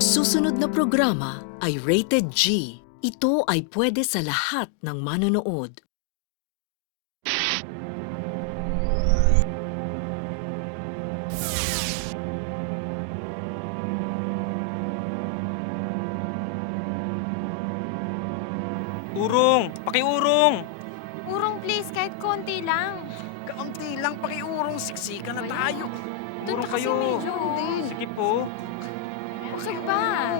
Ang susunod na programa ay rated G. Ito ay pwede sa lahat ng manonood. Urong! Pakiurong! Urong please, kahit konti lang. Kaunti lang pakiurong siksika na tayo. Doon Urong kasi kayo. medyo. Sige po. Bakit ba?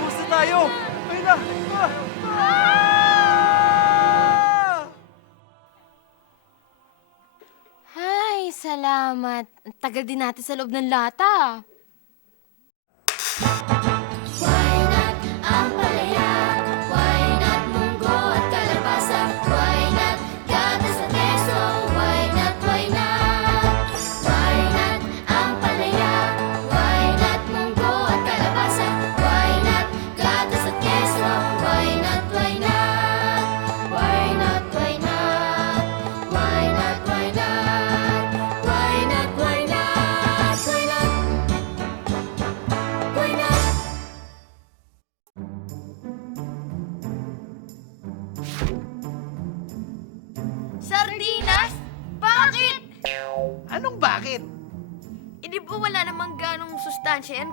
Gusto tayo! Ayun na! Ah! Ah! Ay, salamat. Ang tagal din natin sa loob ng lata.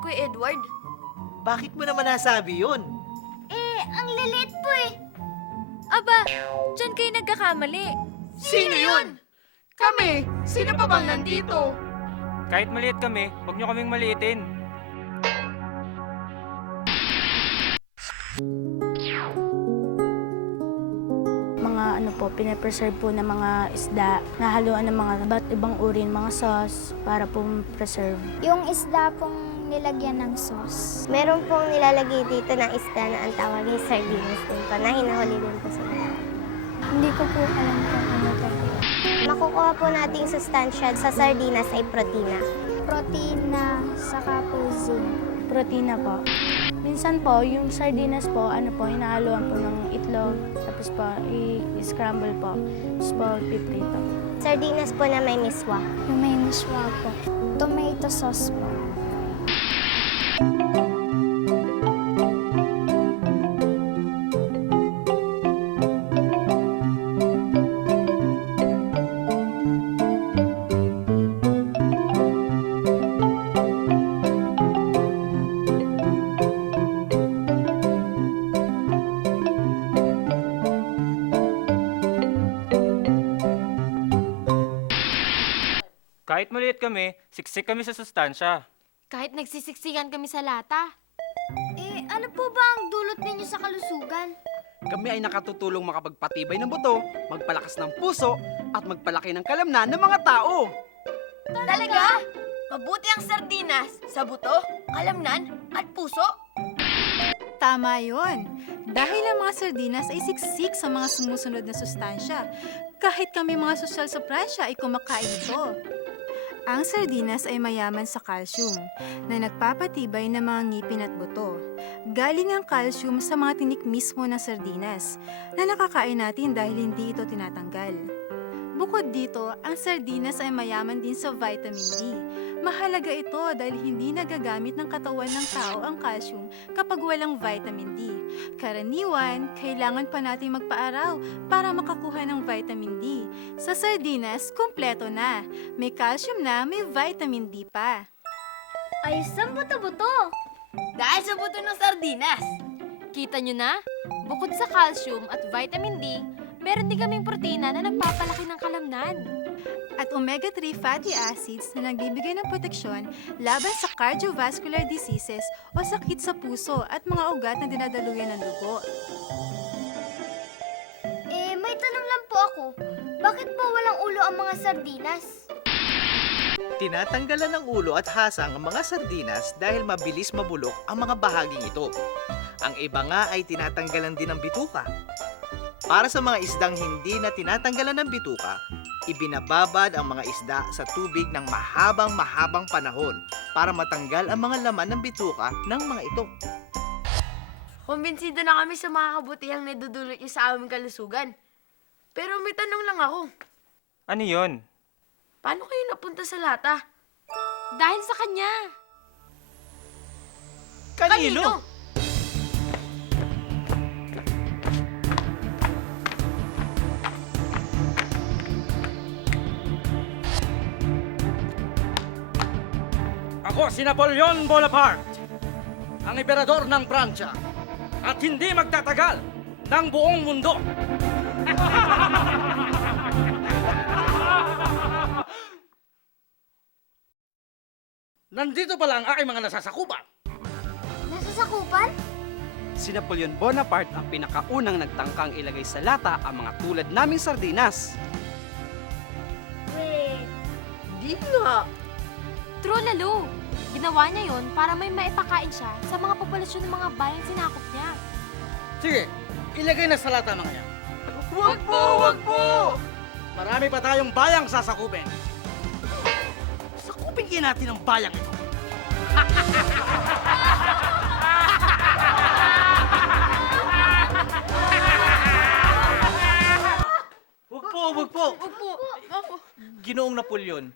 Kuya Edward. Bakit mo naman nasabi yun? Eh, ang lilit po eh. Aba, dyan kayo nagkakamali. Sino yun? Kami! Sino pa bang nandito? Kahit maliit kami, huwag niyo kaming maliitin. mga ano po, pinapreserve po ng mga isda, nahaluan ng mga iba't ibang uri ng mga sauce para po preserve. Yung isda pong nilagyan ng sauce. Meron pong nilalagay dito ng isda na ang tawag ay sardines din po, na hinahuli din po sa Hindi ko po alam kung ano to Makukuha po nating sustansya sa sardinas ay protina. Protina, saka po zinc. Protina po. Minsan po, yung sardinas po, ano po, inahaluan po ng itlog, tapos po, i-scramble po, tapos po, piprito. Sardinas po na may miswa. Yung may miswa po. Tomato sauce po. Kahit maliit kami, siksik kami sa sustansya. Kahit nagsisiksikan kami sa lata. Eh, ano po ba ang dulot ninyo sa kalusugan? Kami ay nakatutulong makapagpatibay ng buto, magpalakas ng puso, at magpalaki ng kalamnan ng mga tao. Talaga? Mabuti ang sardinas sa buto, kalamnan, at puso? Tama yon. Dahil ang mga sardinas ay siksik sa mga sumusunod na sustansya. Kahit kami mga sosyal sa Pransya ay kumakain ito. Ang sardinas ay mayaman sa calcium na nagpapatibay ng mga ngipin at buto. Galing ang calcium sa mga tinik mismo ng sardinas na nakakain natin dahil hindi ito tinatanggal. Bukod dito, ang sardinas ay mayaman din sa vitamin D. Mahalaga ito dahil hindi nagagamit ng katawan ng tao ang calcium kapag walang vitamin D. Karaniwan, kailangan pa natin magpaaraw para makakuha ng vitamin D. Sa sardinas, kumpleto na. May calcium na, may vitamin D pa. Ay, saan buto-buto? Dahil sa buto ng sardinas. Kita nyo na? Bukod sa calcium at vitamin D, meron din kaming protina na nagpapalaki ng kalamnan. At omega-3 fatty acids na nagbibigay ng proteksyon laban sa cardiovascular diseases o sakit sa puso at mga ugat na dinadaluyan ng dugo. Eh, may tanong lang po ako. Bakit po walang ulo ang mga sardinas? Tinatanggalan ng ulo at hasang ang mga sardinas dahil mabilis mabulok ang mga bahaging ito. Ang iba nga ay tinatanggalan din ng bituka. Para sa mga isdang hindi na tinatanggalan ng bituka, ibinababad ang mga isda sa tubig ng mahabang mahabang panahon para matanggal ang mga laman ng bituka ng mga ito. Kumbinsido na kami sa mga kabutihang nadudulot niyo sa aming kalusugan. Pero may tanong lang ako. Ano yon? Paano kayo napunta sa lata? Dahil sa kanya. Kanino? Ako si Napoleon Bonaparte, ang emperador ng Pransya, at hindi magtatagal ng buong mundo. Nandito pala ang aking mga nasasakupan. Nasasakupan? Si Napoleon Bonaparte ang pinakaunang nagtangkang ilagay sa lata ang mga tulad naming sardinas. Wait. Di nga. True lalo. Ginawa niya yon para may maipakain siya sa mga populasyon ng mga bayang sinakop niya. Sige, ilagay na sa lata mga yan. Wag po, wag po! Marami pa tayong bayang sasakupin. Sakupin kaya natin ang bayang ito. Wag po, wag po. Ginoong Napoleon,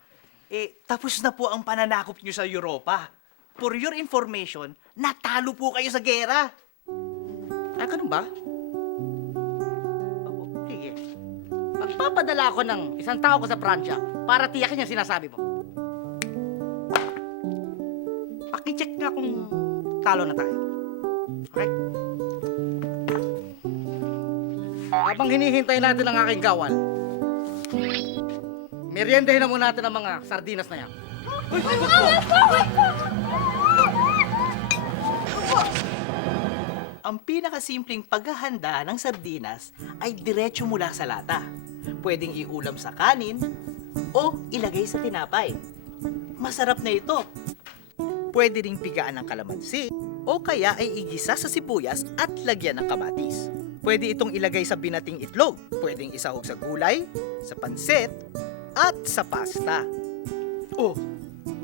eh, tapos na po ang pananakop niyo sa Europa. For your information, natalo po kayo sa gera. Ah, ganun ba? Opo, sige. Magpapadala ako ng isang tao ko sa Pransya para tiyakin yung sinasabi mo. Pakicheck nga kung talo na tayo. Okay? Habang hinihintay natin ang aking kawal, meriendahin na muna natin ang mga sardinas na yan. Ang pinakasimpleng paghahanda ng sardinas ay diretso mula sa lata. Pwedeng iulam sa kanin o ilagay sa tinapay. Masarap na ito. Pwede ring pigaan ng kalamansi o kaya ay igisa sa sibuyas at lagyan ng kamatis. Pwede itong ilagay sa binating itlog. Pwedeng isahog sa gulay, sa pansit, at sa pasta. Oh,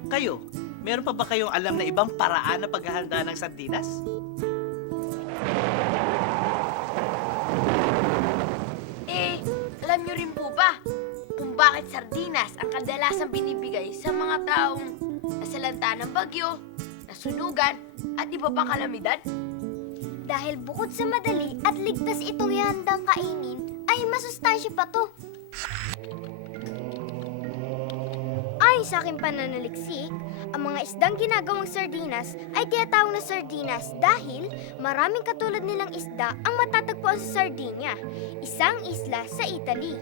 kayo, meron pa ba kayong alam na ibang paraan na paghahanda ng sardinas? Eh, alam niyo rin po ba kung bakit sardinas ang kadalasang binibigay sa mga taong nasalanta ng bagyo, nasunugan, at iba pang kalamidad? Dahil bukod sa madali at ligtas itong ihandang kainin, ay masustansya pa to. Ayon sa aking pananaliksik, ang mga isdang ginagawang sardinas ay tinatawag na sardinas dahil maraming katulad nilang isda ang matatagpuan sa Sardinia, isang isla sa Italy.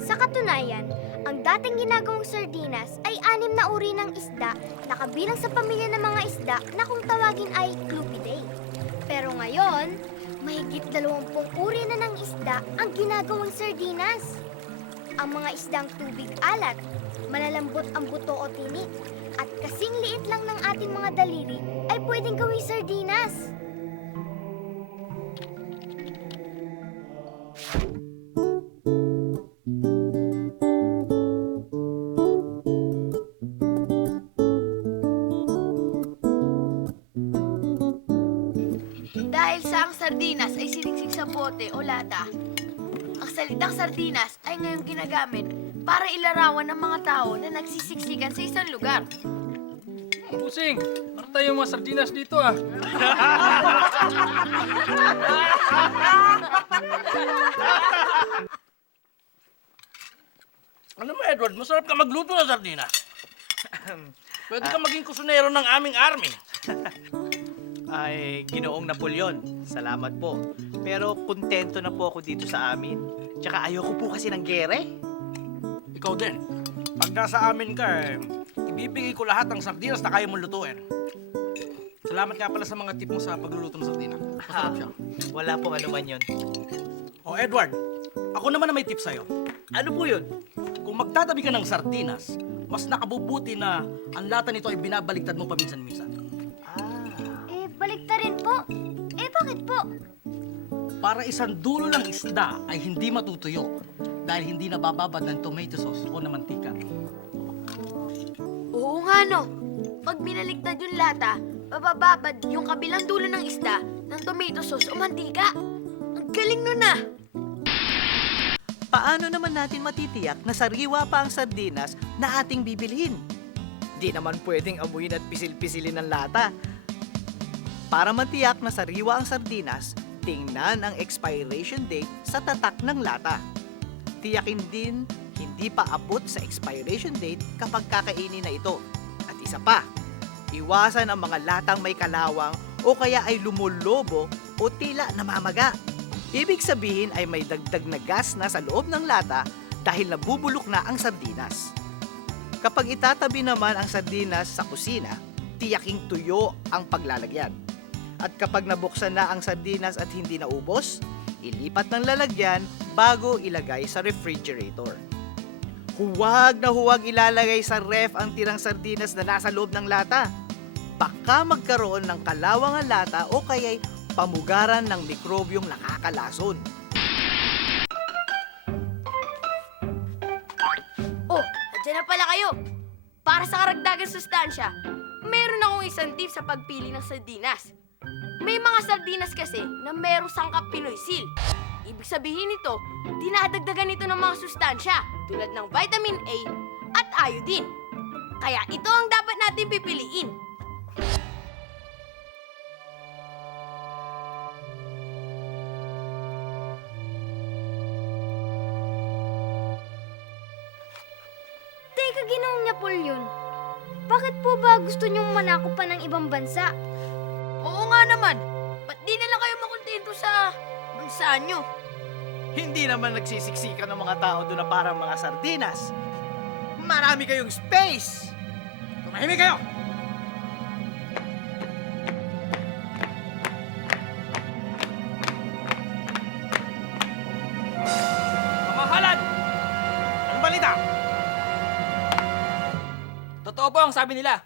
Sa katunayan, ang dating ginagawang sardinas ay anim na uri ng isda na kabilang sa pamilya ng mga isda na kung tawagin ay Clupidae. Pero ngayon, mahigit dalawampung uri na ng isda ang ginagawang sardinas. Ang mga isdang tubig alat, malalambot ang buto o tinik, at kasing liit lang ng ating mga daliri ay pwedeng gawing sardinas. Dahil sa ang sardinas ay siniksik sa bote o lata, ang salitang sardinas ginagamit para ilarawan ng mga tao na nagsisiksikan sa isang lugar. Pusing, ano tayo mga sardinas dito ah? ano mo Edward, masarap ka magluto ng sardinas. Pwede ka maging kusunero ng aming army. Ay, ginoong Napoleon, salamat po. Pero kontento na po ako dito sa amin. Tsaka ayoko po kasi ng gere. Ikaw din. Pag nasa amin ka, eh, ibibigay ko lahat ng sardinas na kaya mong lutuin. Salamat nga pala sa mga tip mo sa pagluluto ng sardinas. Masarap siya. Wala pong ano man yun. O Edward, ako naman na may tip sa'yo. Ano po yun? Kung magtatabi ka ng sardinas, mas nakabubuti na ang lata nito ay binabaligtad mo paminsan-minsan. Eh, balik rin po. Eh, bakit po? Para isang dulo ng isda ay hindi matutuyo dahil hindi nabababad ng tomato sauce o ng mantika. Oo nga no, pag binaligtad yung lata, mabababad yung kabilang dulo ng isda ng tomato sauce o mantika. Ang galing nun ah! Paano naman natin matitiyak na sariwa pa ang sardinas na ating bibilhin? Di naman pwedeng amuyin at pisil-pisilin ng lata. Para matiyak na sariwa ang sardinas, tingnan ang expiration date sa tatak ng lata. Tiyakin din hindi pa abot sa expiration date kapag kakainin na ito. At isa pa, iwasan ang mga latang may kalawang o kaya ay lumulobo o tila namamaga. Ibig sabihin ay may dagdag na gas na sa loob ng lata dahil nabubulok na ang sardinas. Kapag itatabi naman ang sardinas sa kusina, tiyaking tuyo ang paglalagyan. At kapag nabuksan na ang sardinas at hindi naubos, ilipat ng lalagyan bago ilagay sa refrigerator. Huwag na huwag ilalagay sa ref ang tirang sardinas na nasa loob ng lata. Baka magkaroon ng kalawang ang lata o kaya'y pamugaran ng mikrobyong nakakalason. Oh, andyan na pala kayo. Para sa karagdagang sustansya, meron akong isang tip sa pagpili ng sardinas. May mga sardinas kasi na merong sangkap Pinoy seal. Ibig sabihin nito, dinadagdagan ito ng mga sustansya tulad ng vitamin A at iodine. Kaya ito ang dapat natin pipiliin. Teka, ginoong Napoleon. Bakit po ba gusto niyong manako pa ng ibang bansa? Oo nga naman. Ba't di na lang kayo makontento sa bansa nyo? Hindi naman nagsisiksikan ng mga tao doon na parang mga sardinas. Marami kayong space! Tumahimik kayo! Mamahalan! Anong balita? Totoo po ang sabi nila.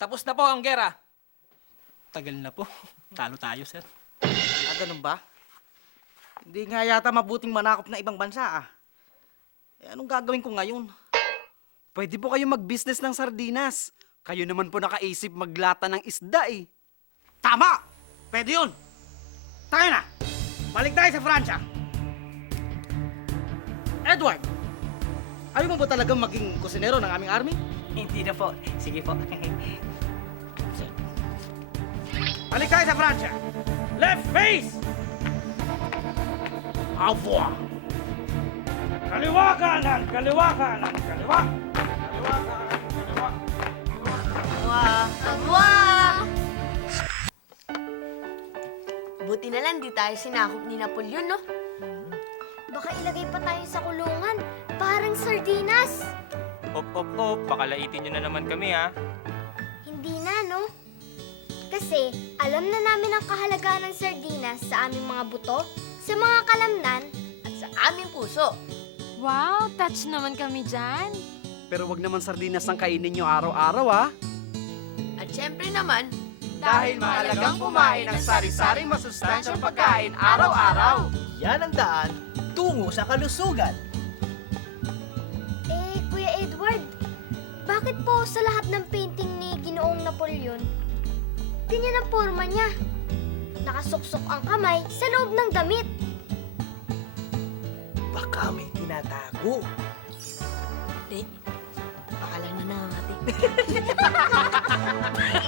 Tapos na po ang gera. Tagal na po. Talo tayo, sir. Ah, ganun ba? Hindi nga yata mabuting manakop na ibang bansa ah. Eh, anong gagawin ko ngayon? Pwede po kayo mag-business ng sardinas. Kayo naman po nakaisip maglata ng isda eh. Tama! Pwede yun! Tayo na! Balik tayo sa Fransya! Edward! Ayaw mo ba talagang maging kusinero ng aming army? Hindi na po. Sige po. Balik tayo sa Fransya! Left face! Avoir! Kaliwa kanan! Kaliwa kanan! Kaliwa! Kaliwa kanan! Kaliwa! Abwa! Buti na lang di tayo sinakop ni Napoleon, no? Baka ilagay pa tayo sa kulungan. Parang sardinas. Op, op, op. Baka laitin nyo na naman kami, ha? Hindi na, no? Kasi alam na namin ang kahalagaan ng sardinas sa aming mga buto, sa mga kalamnan, At sa aming puso. Wow, touch naman kami dyan. Pero wag naman sardinas ang kainin nyo araw-araw ah. At syempre naman, Dahil mahalagang kumain ng sari-saring masustansyang pagkain araw-araw. Yan ang daan tungo sa kalusugan. Eh, Kuya Edward, bakit po sa lahat ng painting ni Ginoong Napoleon, ganyan ang forma niya? Nakasuksok ang kamay sa loob ng damit. Baka may tinatago. Hindi. Baka lang na nangangati.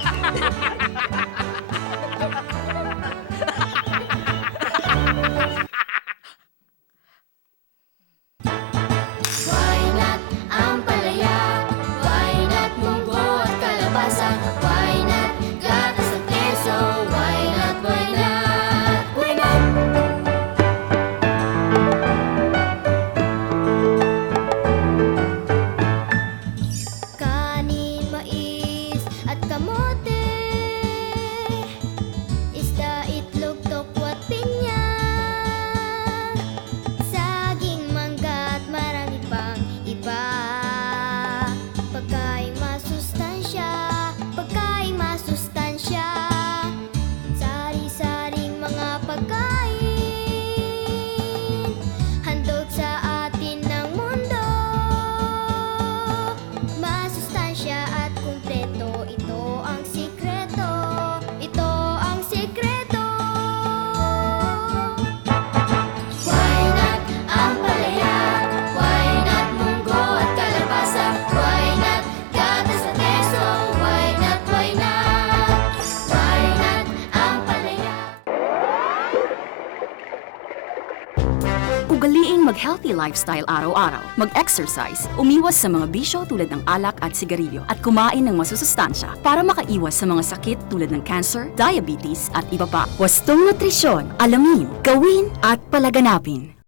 mag-healthy lifestyle araw-araw, mag-exercise, umiwas sa mga bisyo tulad ng alak at sigarilyo, at kumain ng masusustansya para makaiwas sa mga sakit tulad ng cancer, diabetes at iba pa. Wastong nutrisyon, alamin, gawin at palaganapin.